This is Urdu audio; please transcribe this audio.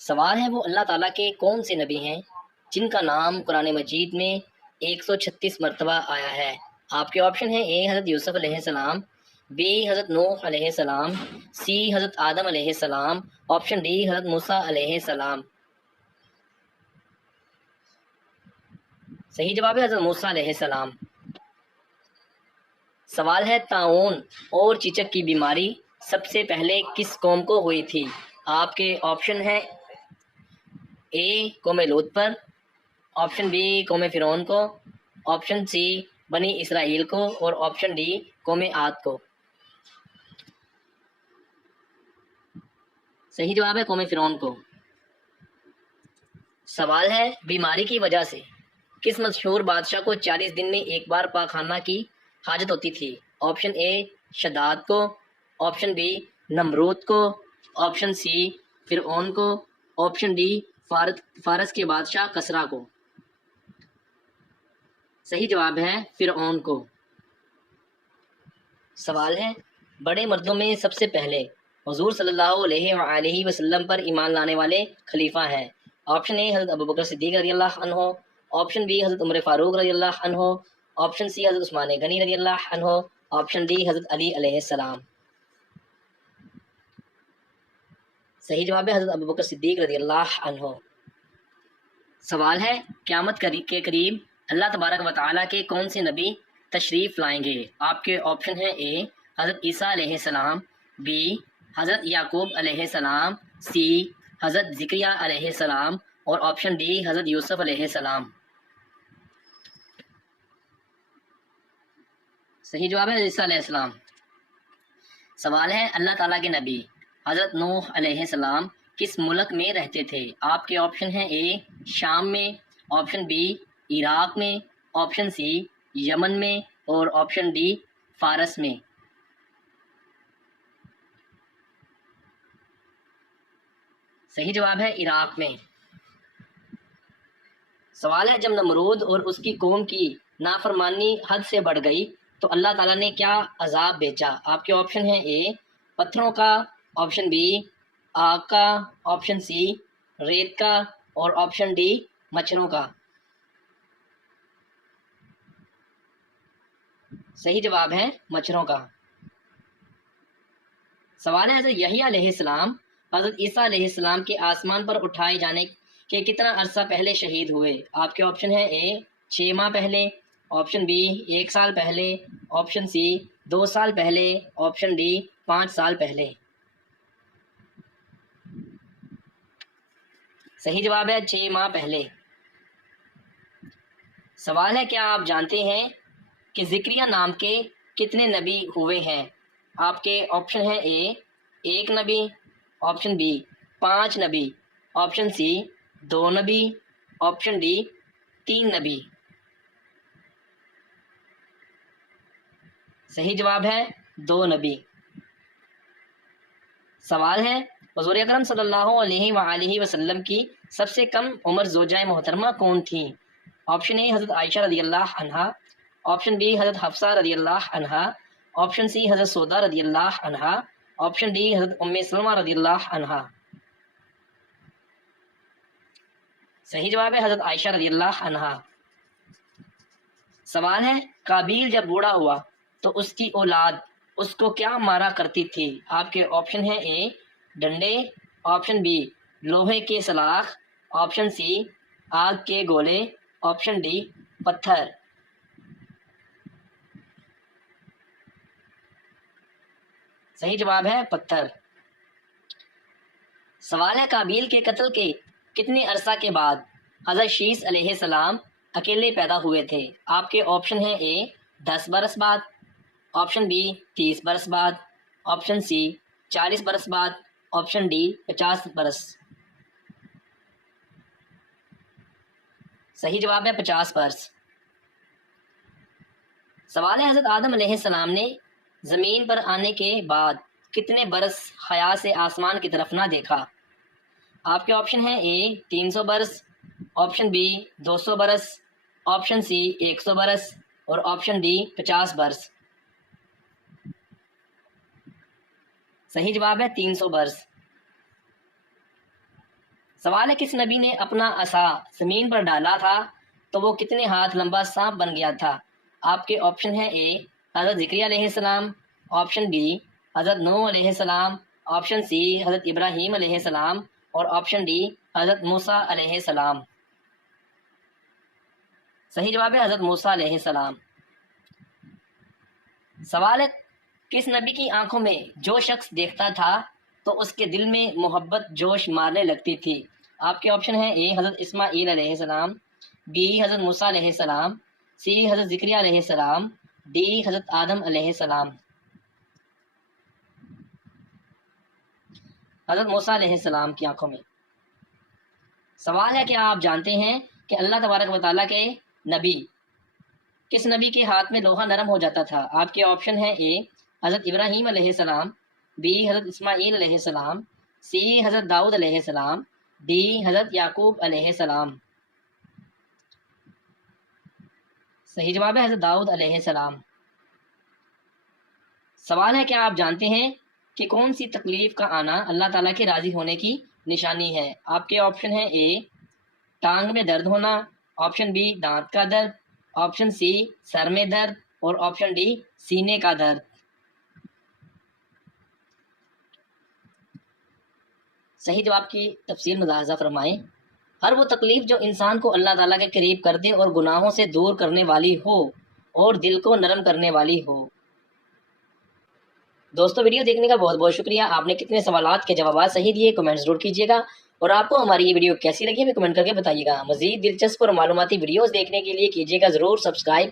سوال ہے وہ اللہ تعالیٰ کے کون سے نبی ہیں جن کا نام قرآن مجید میں 136 مرتبہ آیا ہے؟ آپ کے آپشن ہیں: اے حضرت یوسف علیہ السلام، بی حضرت نوح علیہ السلام، سی حضرت آدم علیہ السلام، آپشن ڈی حضرت موسیٰ علیہ السلام۔ صحیح جواب ہے حضرت موسیٰ علیہ السلام۔ سوال ہے طاعون اور چیچک کی بیماری سب سے پہلے کس قوم کو ہوئی تھی؟ آپ کے آپشن ہیں: اے قوم لوط پر، آپشن بی قوم فرعون کو، آپشن سی بنی اسرائیل کو، اور آپشن ڈی قوم عاد کو۔ صحیح جواب ہے قوم فرعون کو۔ سوال ہے بیماری کی وجہ سے کس مشہور بادشاہ کو 40 دن میں ایک بار پاخانہ کی حاجت ہوتی تھی؟ آپشن اے شداد کو، آپشن بی نمرود کو، آپشن سی فرعون کو، آپشن ڈی فارس کے بادشاہ کسریٰ کو۔ صحیح جواب ہے فرعون کو۔ سوال ہے بڑے مردوں میں سب سے پہلے حضور صلی اللہ علیہ وآلہ وسلم پر ایمان لانے والے خلیفہ ہیں؟ آپشن اے حضرت ابوبکر صدیق رضی اللہ عنہ، آپشن بی حضرت عمر فاروق رضی اللہ عنہ، آپشن سی حضرت عثمان غنی رضی اللہ عنہ، آپشن ڈی حضرت علی علیہ السلام۔ صحیح جواب ہے حضرت ابوبکر صدیق رضی اللہ عنہ۔ سوال ہے قیامت کے قریب اللہ تبارک و تعالیٰ کے کون سے نبی تشریف لائیں گے؟ آپ کے آپشن ہیں: اے حضرت عیسیٰ علیہ السلام، بی حضرت یعقوب علیہ السلام، سی حضرت زکریا علیہ السلام، اور آپشن ڈی حضرت یوسف علیہ السلام۔ صحیح جواب ہے عیسیٰ علیہ السلام۔ سوال ہے اللہ تعالیٰ کے نبی حضرت نوح علیہ السلام کس ملک میں رہتے تھے؟ آپ کے آپشن ہیں: اے شام میں، آپشن بی عراق میں، آپشن سی یمن میں، اور آپشن ڈی فارس میں۔ صحیح جواب ہے عراق میں۔ سوال ہے جب نمرود اور اس کی قوم کی نافرمانی حد سے بڑھ گئی تو اللہ تعالیٰ نے کیا عذاب بھیجا؟ آپ کے آپشن ہیں: اے پتھروں کا، آپشن بی آگ کا، آپشن سی ریت کا، اور آپشن ڈی مچھروں کا۔ صحیح جواب ہے مچھروں کا۔ سوال ہے حضرت یحییٰ علیہ السلام حضرت عیسیٰ علیہ السلام کے آسمان پر اٹھائے جانے کے کتنا عرصہ پہلے شہید ہوئے؟ آپ کے آپشن ہیں: اے 6 ماہ پہلے، آپشن بی 1 سال پہلے، آپشن سی 2 سال پہلے، آپشن ڈی 5 سال پہلے۔ صحیح جواب ہے 6 ماہ پہلے۔ سوال ہے کیا آپ جانتے ہیں کہ زکریا نام کے کتنے نبی ہوئے ہیں؟ آپ کے آپشن ہیں: اے 1 نبی، آپشن بی 5 نبی، آپشن سی 2 نبی، آپشن ڈی 3 نبی۔ صحیح جواب ہے 2 نبی۔ سوال ہے حضور اکرم صلی اللہ علیہ وآلہ وسلم کی سب سے کم عمر زوجہ محترمہ کون تھیں؟ آپشن اے حضرت عائشہ رضی اللہ عنہا، آپشن بی حضرت حفصہ رضی اللہ عنہا، آپشن سی حضرت سودا رضی اللہ عنہا، آپشن ڈی حضرت ام سلمہ رضی اللہ عنہا۔ صحیح جواب ہے حضرت عائشہ رضی اللہ عنہا۔ سوال ہے قابیل جب بوڑھا ہوا تو اس کی اولاد اس کو کیا مارا کرتی تھی؟ آپ کے آپشن ہیں: اے ڈنڈے، آپشن بی لوہے کے سلاخ، آپشن سی آگ کے گولے، آپشن ڈی پتھر۔ صحیح جواب ہے پتھر۔ سوال ہے قابیل کے قتل کے کتنے عرصہ کے بعد حضرت شیث علیہ السلام اکیلے پیدا ہوئے تھے؟ آپ کے آپشن ہیں: اے 10 برس بعد، آپشن بی 30 برس بعد، آپشن سی 40 برس بعد، آپشن ڈی 50 برس۔ صحیح جواب ہے 50 برس۔ سوال ہے حضرت آدم علیہ السلام نے زمین پر آنے کے بعد کتنے برس حیا سے آسمان کی طرف نہ دیکھا؟ آپ کے آپشن ہیں: اے 300 برس، آپشن بی 200 برس، آپشن سی 100 برس، اور آپشن ڈی 50 برس۔ صحیح جواب ہے 300 برس۔ سوال ہے کس نبی نے اپنا عصا زمین پر ڈالا تھا تو وہ کتنے ہاتھ لمبا سانپ بن گیا تھا؟ آپ کے آپشن ہیں اے حضرت زکریا علیہ السلام، آپشن بی حضرت نوح علیہ السلام، آپشن سی حضرت ابراہیم علیہ السلام اور آپشن ڈی حضرت موسیٰ علیہ السلام۔ صحیح جواب ہے حضرت موسیٰ علیہ السلام۔ سوال ہے کس نبی کی آنکھوں میں جو شخص دیکھتا تھا تو اس کے دل میں محبت جوش مارنے لگتی تھی؟ آپ کے آپشن ہیں اے حضرت اسماعیل علیہ السلام، بی حضرت موسیٰ علیہ السلام، سی حضرت زکریا علیہ السلام، ڈی حضرت آدم علیہ السلام۔ حضرت موسیٰ علیہ السلام کی آنکھوں میں۔ سوال ہے کیا آپ جانتے ہیں کہ اللہ تبارک و تعالیٰ کے نبی کس نبی کے ہاتھ میں لوہا نرم ہو جاتا تھا؟ آپ کے آپشن ہیں اے حضرت ابراہیم علیہ السلام، بی حضرت اسماعیل علیہ السلام، سی حضرت داؤد علیہ السلام، ڈی حضرت یعقوب علیہ السلام۔ صحیح جواب ہے حضرت داؤد علیہ السلام۔ سوال ہے کیا آپ جانتے ہیں کہ کون سی تکلیف کا آنا اللہ تعالیٰ کے راضی ہونے کی نشانی ہے؟ آپ کے آپشن ہیں اے ٹانگ میں درد ہونا، آپشن بی دانت کا درد، آپشن سی سر میں درد اور آپشن ڈی سینے کا درد۔ صحیح جواب کی تفصیل ملاحظہ فرمائیں۔ ہر وہ تکلیف جو انسان کو اللہ تعالیٰ کے قریب کر دے اور گناہوں سے دور کرنے والی ہو اور دل کو نرم کرنے والی ہو۔ دوستو ویڈیو دیکھنے کا بہت بہت شکریہ۔ آپ نے کتنے سوالات کے جوابات صحیح دیے کمنٹ ضرور کیجیے گا، اور آپ کو ہماری یہ ویڈیو کیسی لگی ہمیں کمنٹ کر کے بتائیے گا۔ مزید دلچسپ اور معلوماتی ویڈیوز دیکھنے کے لیے کیجیے گا ضرور سبسکرائب